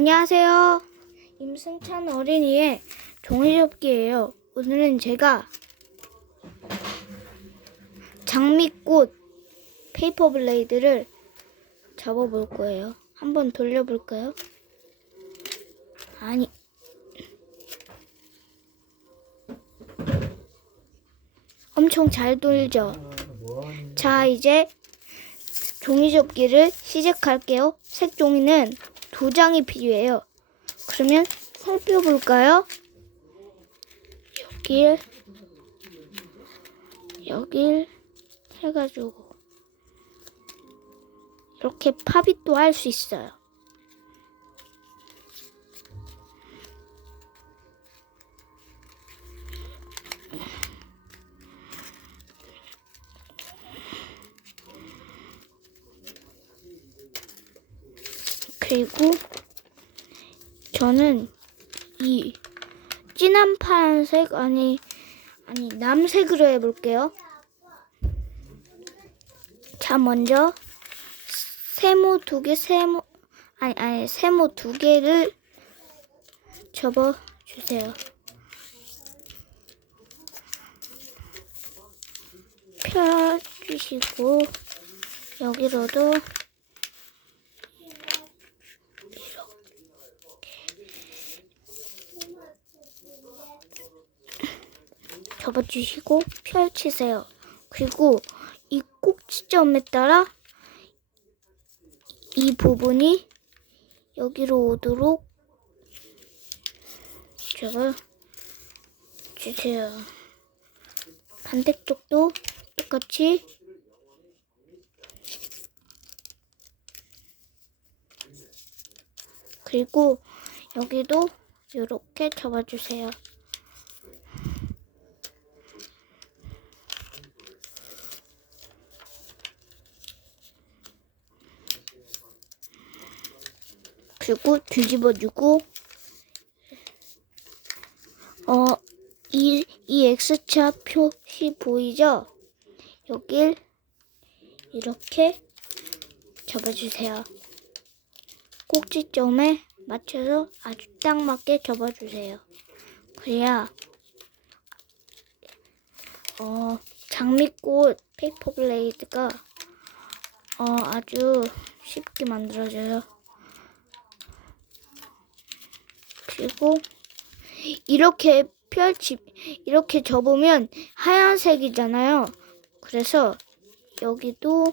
안녕하세요. 임승찬 어린이의 종이접기예요. 오늘은 제가 장미꽃 페이퍼 블레이드를 접어볼 거예요. 한번 돌려볼까요? 아니. 엄청 잘 돌죠? 자, 이제 종이접기를 시작할게요. 색 종이는 두 장이 필요해요. 그러면 살펴볼까요? 여길, 여길 해가지고 이렇게 팝잇도 할수 있어요. 그리고 저는 이 진한 파란색 아니 아니 남색으로 해볼게요. 자 먼저 세모 두 개 세모 아니 아니 세모 두 개를 접어 주세요. 펴주시고 여기로도 접어주시고 펼치세요. 그리고 이 꼭지점에 따라 이 부분이 여기로 오도록 제가 주세요. 반대쪽도 똑같이 그리고 여기도 이렇게 접어주세요. 그리고 뒤집어주고 어, 이, 이 X자 표시 보이죠? 여길 이렇게 접어주세요. 꼭지점에 맞춰서 아주 딱 맞게 접어주세요. 그래야 어, 장미꽃 페이퍼 블레이드가 어, 아주 쉽게 만들어져요. 그리고 이렇게 펼치 이렇게 접으면 하얀색이잖아요. 그래서 여기도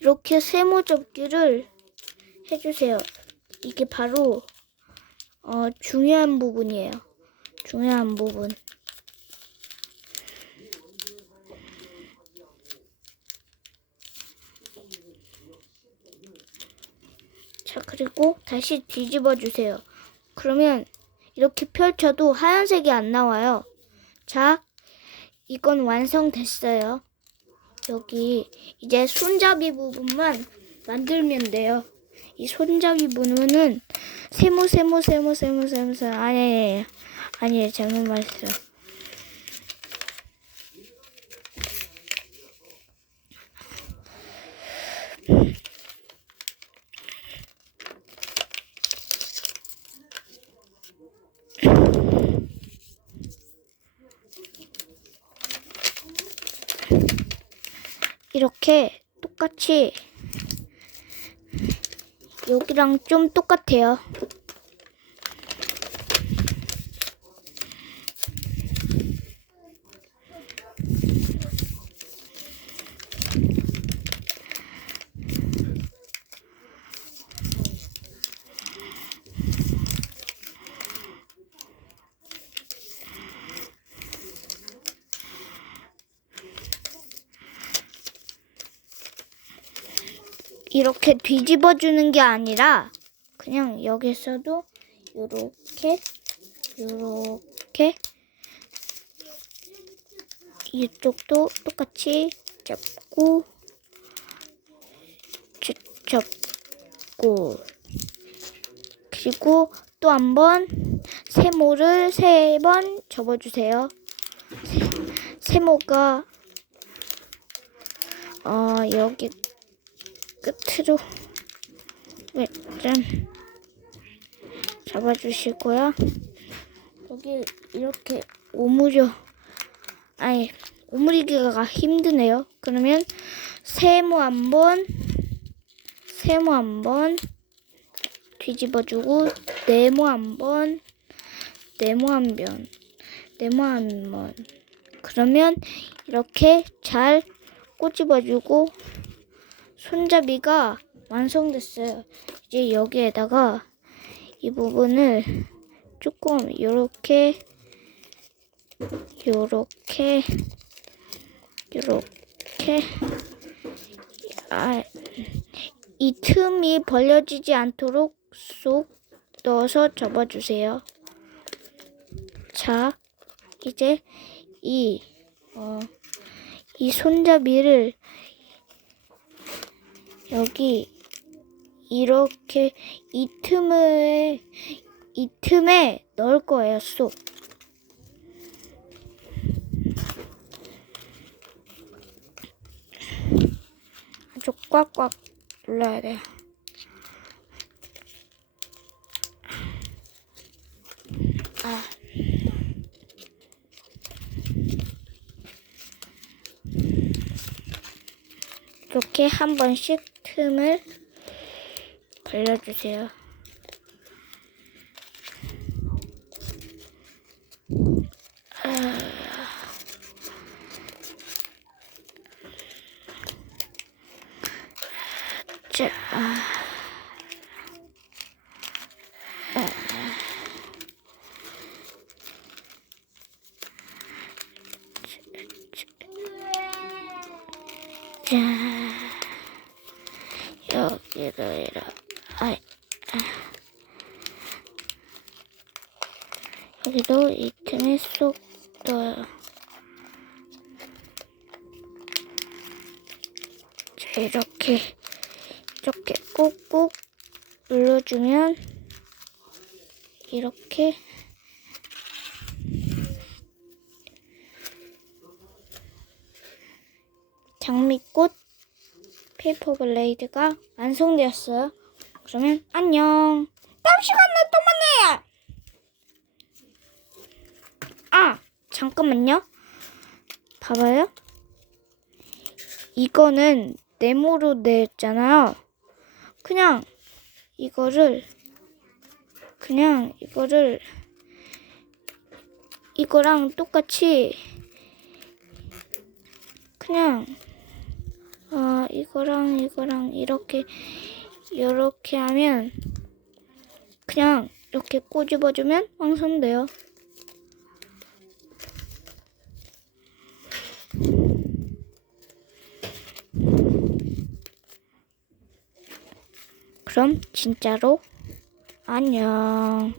이렇게 세모 접기를 해주세요. 이게 바로 어, 중요한 부분이에요. 중요한 부분. 자, 그리고 다시 뒤집어 주세요. 그러면 이렇게 펼쳐도 하얀색이 안 나와요. 자, 이건 완성됐어요. 여기 이제 손잡이 부분만 만들면 돼요. 이 손잡이 부분은 세모 세모 세모 세모 세모 세모 아니 아니 아니 잘못 말했어요. 이렇게 똑같이 여기랑 좀 똑같아요. 이렇게 뒤집어 주는 게 아니라 그냥 여기서도 요렇게 요렇게 이쪽도 똑같이 잡고 주- 접고 그리고 또 한 번 세모를 세 번 접어주세요. 세- 세모가 어 여기 끝으로 왜, 짠. 잡아주시고요. 여기 이렇게 오므려 아니 오므리기가 힘드네요. 그러면 세모 한번 세모 한번 뒤집어주고 네모 한번 네모 한번 네모 한번 그러면 이렇게 잘 꼬집어주고 손잡이가 완성됐어요. 이제 여기에다가 이 부분을 조금 요렇게 요렇게 요렇게 아, 이 틈이 벌려지지 않도록 쏙 넣어서 접어주세요. 자, 이제 이, 어, 이 손잡이를 여기 이렇게 이 틈에 이 틈에 넣을 거예요, 쏙. 아주 꽉꽉 눌러야 돼요. 아. 이렇게 한 번씩 틈을 벌려주세요. 자, 아. 자, 이렇게, 아이, 아. 여기도 이 틈에 쏙 넣어요. 자, 이렇게, 이렇게 꾹꾹 눌러주면, 이렇게, 장미꽃 페이퍼 블레이드가 완성되었어요. 그러면 안녕. 다음 시간에 또 만나요. 아, 잠깐만요. 봐봐요. 이거는 네모로 냈잖아요. 그냥 이거를 그냥 이거를 이거랑 똑같이 그냥 어 이거랑 이거랑 이렇게 이렇게 하면 그냥 이렇게 꼬집어주면 완성돼요. 그럼 진짜로 안녕.